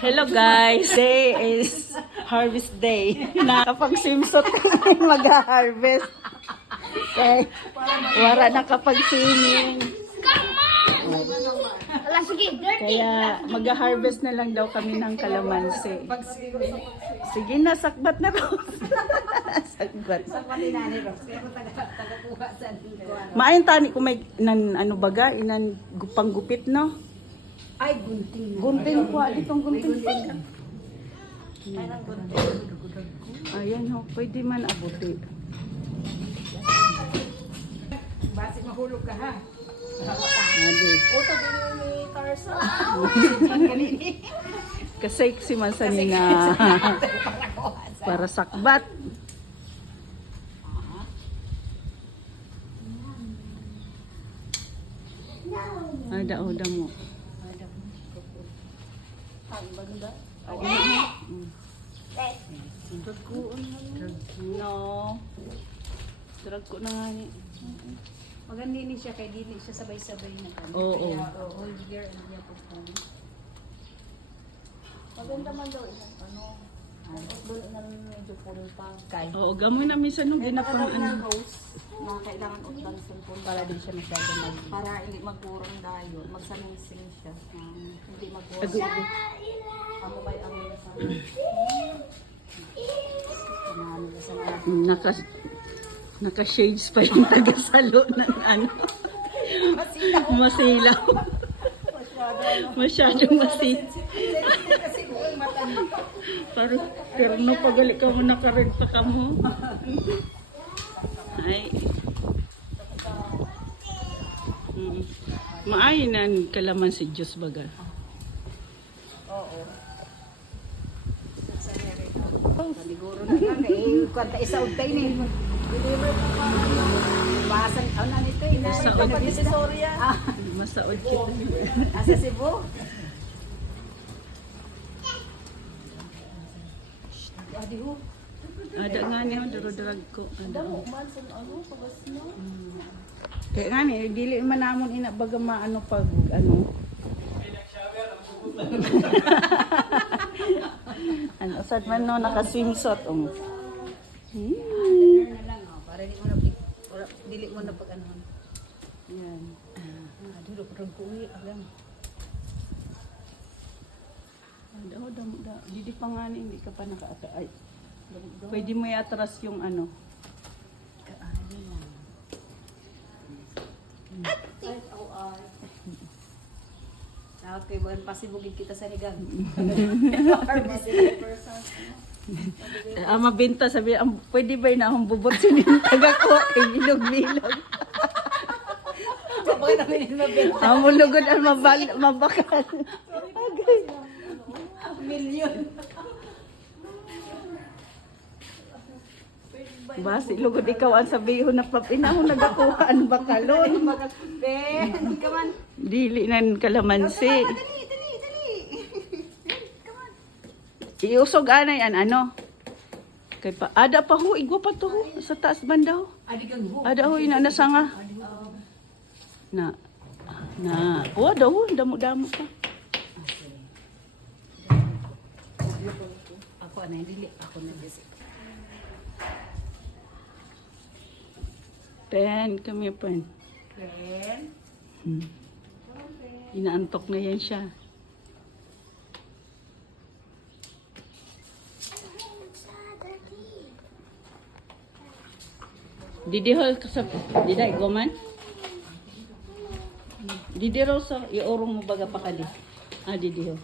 Hello guys, today is harvest day. Nakapag-swimsuit mag-harvest. Okay. Wala nakapag-swimming. Kaya mag-harvest na lang daw kami ng kalamansi. Sige na, sakbat na ko. Sakbat. Maayon tani kung may ano baga, inan panggupit no? Ay, gunting. Gunting ko, ditong gunting pa. Ayan ho, pwede man abuti. Basi mahulog ka ha. Adi. Uto din ni Tarsa. Kasi si Mansan nga para sakbat. Ada oda mo. Ang banda. No. Drag ko na nga ni. Maganda ni siya kay dili siya sabay-sabay na kan. Oo. All year and year po kan. Maganda man daw yan. Ano? Doon na medyo puro pa. Kay. Oo, gamoy na minsan nung ginapang ano. Rose na kailangan utdan sa para din siya masyado para hindi magpurong dayo, magsamingsing siya. Hindi magpurong. Amo bay amo na sa. Naka-shades pa yung taga-salo ng ano. Masilaw. Masyadong masilaw. Pero no, pagali ka mo nakared pa ka mo. Ay. Maayon na kalaman si Diyos baga. Oo. Siguro na lang eh kwanta isaud kay ni. Deliver pa pa. Basan na nito eh. Masaod Pa si Soria. Masaod kita. Asa Cebu. Adi ho. Ada nga niyo, duro-durag ko. Ada. Man sa ano pagas no. Kaya nga ni, dili man namon ina baga maano pag ano. Ano sad man no naka-swimsuit Na lang para di mo na dili mo na pag ano. Yan. Duro pag kuwi alam. Da. Didi pa nga ni, hindi ka pa naka-ay. Pwede mo i-atras yung ano. Kaani lang. Okay, buwan pasibugin kita sa higang. Mabenta sabi, pwede ba na akong bubot sinintag ako kay bilog-bilog. Kapag namin yung mabenta. Mulugod ang mabakal. Milyon. Basi, lugod ikaw ang sabihin na papinahon nagakuha ang bakalon. Hindi ka man. Dili na kalamansi. Dali. Iusog anay an ano. Kay pa ada pa ho, igwa pa to ho sa taas banda ho. Adi kang ho. Ada ho ina nasanga. Na oh daw ho, damo-damo pa. Ako na dili, ako na dili. Pen, kami pen. Pen. Inaantok na yan siya. Didi ho kasap. Diday goman. Didi ro sa iorong mo baga pa kadi. Didi ho.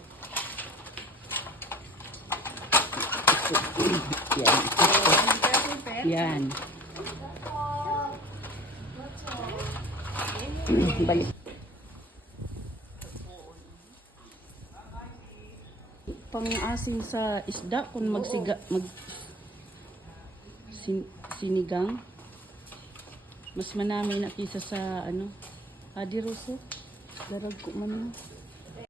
Yan. Balik. Pang-asin sa isda kung sinigang. Mas manami na kisa sa ano. Adi Roso. Darag ko man.